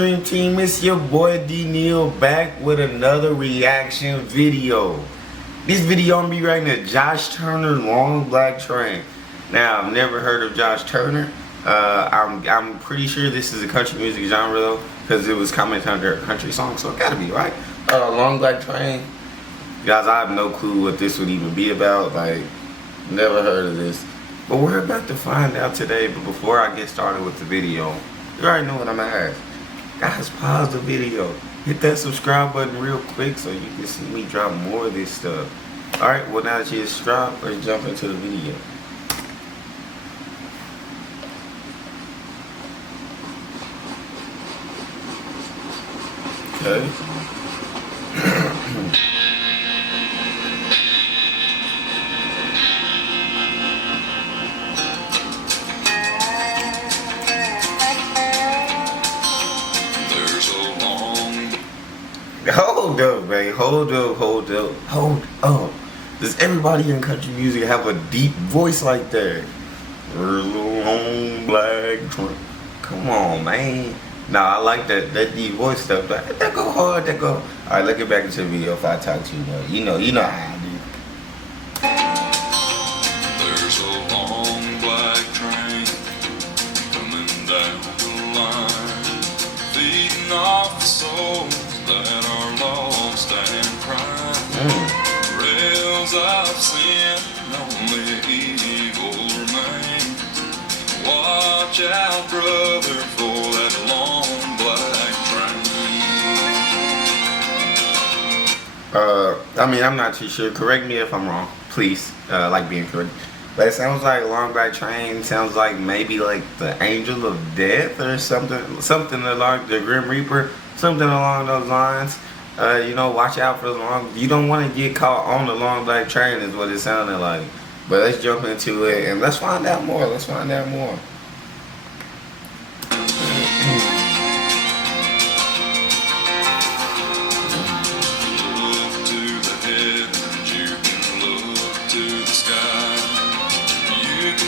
Dream Team? It's your boy D.Neal back with another reaction video. This video I'm gonna be writing a Josh Turner Long Black Train. Now I've never heard of Josh Turner. I'm pretty sure this is a country music genre though, because it was commented under a country song, so it gotta be right. Long Black Train. Guys, I have no clue what this would even be about. Like, never heard of this. But we're about to find out today. But before I get started with the video, you already know what I'm gonna ask. Guys, pause the video. Hit that subscribe button real quick so you can see me drop more of this stuff. Alright, well now that you're subscribed, let's jump into the video. Okay. Hold up, man. Hold up. Does everybody in country music have a deep voice like that? Long black train. Come on, man. Nah, I like that deep voice stuff. That go hard. That go. All right, let's get back into the video. If I talk too much, you know how I do. There's a long black train coming down the line, feeding off the souls that are lost and crying. Rails of sin, only evil remains. Watch out, brother, for that long black train. I mean, I'm not too sure. Correct me if I'm wrong, please. Like being correct. But it sounds like Long Black Train sounds like maybe like the Angel of Death or something along the Grim Reaper, something along those lines. You know, watch out for the long. You don't want to get caught on the Long Black Train, is what it sounded like. But let's jump into it and let's find out more. Let's find out more.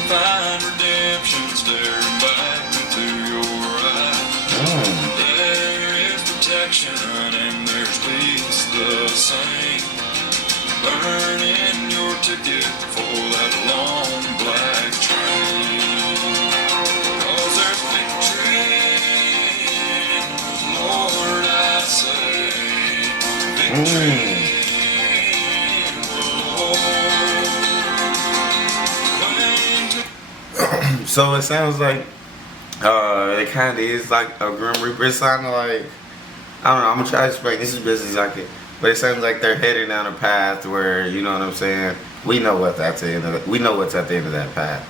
Find redemption staring back into your eyes. There is protection and there's peace the same. Burning your ticket for that long black train. 'Cause there's victory in the Lord, I say. Victory. So it sounds like it kind of is like a Grim Reaper. It sounded like, I don't know, I'm gonna try to explain this as best as I can, but it sounds like they're heading down a path where, you know what I'm saying, we know what's at the end of that path,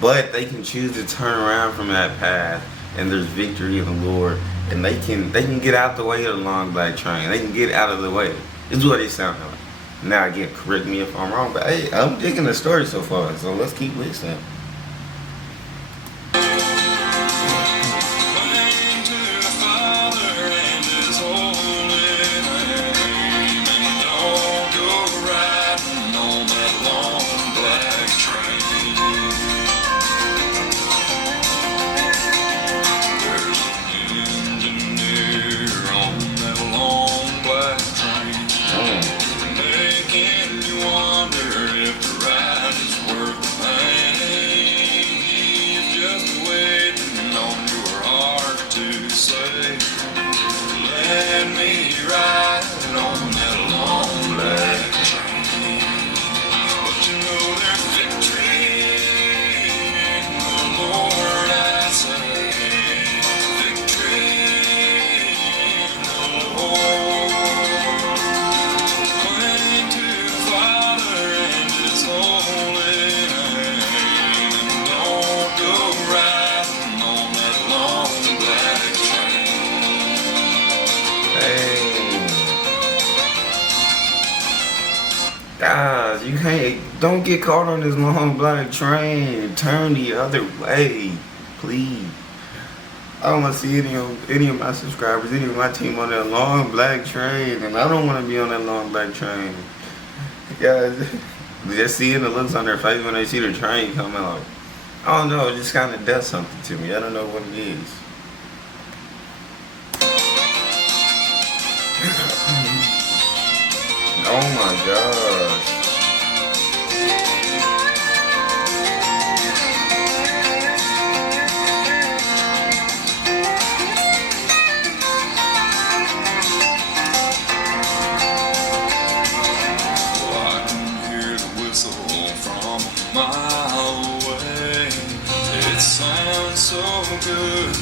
but they can choose to turn around from that path, and there's victory in the Lord, and they can get out the way of the Long Black Train. They can get out of the way. This is what it sounded like. Now again, correct me if I'm wrong, but hey, I'm digging the story so far, so let's keep listening. Guys, don't get caught on this long black train. Turn the other way, please. I don't want to see any of my subscribers, any of my team on that long black train, and I don't want to be on that long black train. Guys, just seeing the looks on their face when they see the train coming up, I don't know, it just kind of does something to me. I don't know what it is. Oh my gosh. It sounds so good,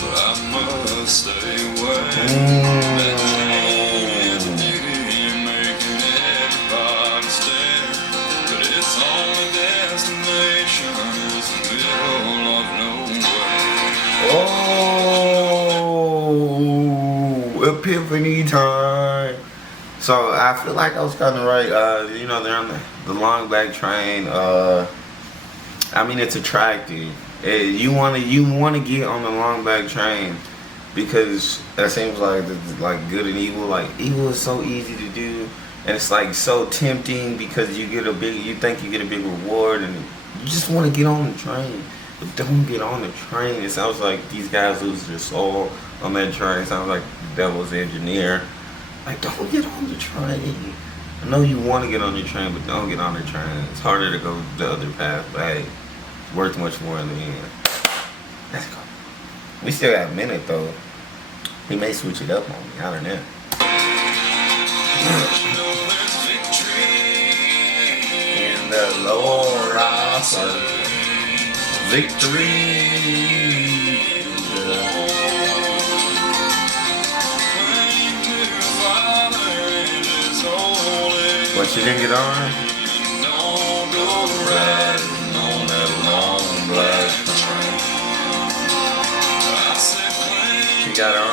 but I must stay away. That train is beauty, making everybody stare. But its only destination is the middle of nowhere. Oh, epiphany time. So I feel like I was kind of right. You know, they're on the long black train. I mean, it's attractive. You wanna get on the long black train because that seems like good and evil. Like evil is so easy to do, and it's like so tempting because you think you get a big reward, and you just want to get on the train, but don't get on the train. It sounds like these guys lose their soul on that train. It sounds like the devil's engineer. Like, don't get on the train. I know you want to get on the train, but don't get on the train. It's harder to go the other path, but hey, it's worth much more in the end. Let's go. We still got a minute though. He may switch it up on me. I don't know. In the Lord I serve. Victory. But you didn't get on? Riding on that long black train. You got her on?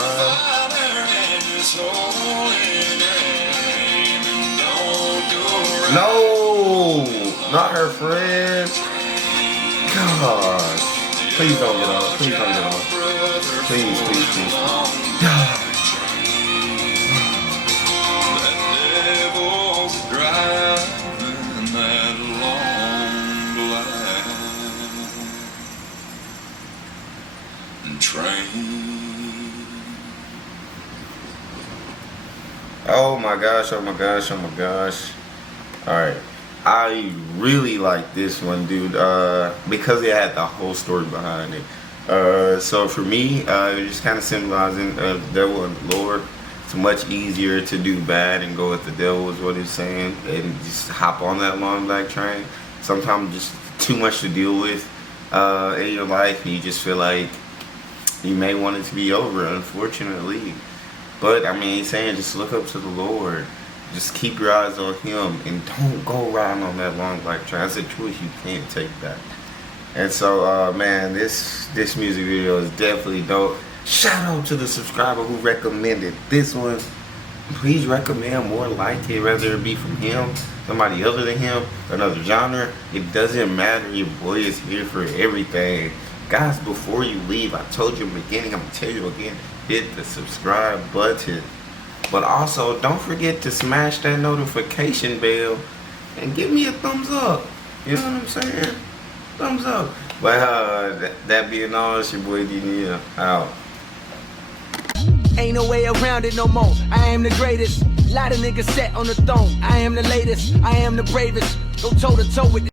No! Not her friend. God. Please don't get on. Please don't get on. Please, please, please. God. Oh my gosh, oh my gosh, oh my gosh. Alright. I really like this one, dude, because it had the whole story behind it. So for me, it just kind of symbolizing the devil and the Lord. It's much easier to do bad and go with the devil is what he's saying, and just hop on that long black train. Sometimes just too much to deal with in your life, and you just feel like you may want it to be over, unfortunately. But I mean, he's saying just look up to the Lord. Just keep your eyes on him and don't go riding on that long black train. That's a choice you can't take back. And so, man, this music video is definitely dope. Shout out to the subscriber who recommended this one. Please recommend more like it, whether it be from him, somebody other than him, another genre. It doesn't matter. Your boy is here for everything. Guys, before you leave, I told you in the beginning, I'm going to tell you again, hit the subscribe button. But also, don't forget to smash that notification bell and give me a thumbs up. You know what I'm saying? Thumbs up. But that being all, it's your boy D.Neal out. Ain't no way around it no more. I am the greatest. Lot of niggas set on the throne. I am the latest. I am the bravest. Go toe to toe with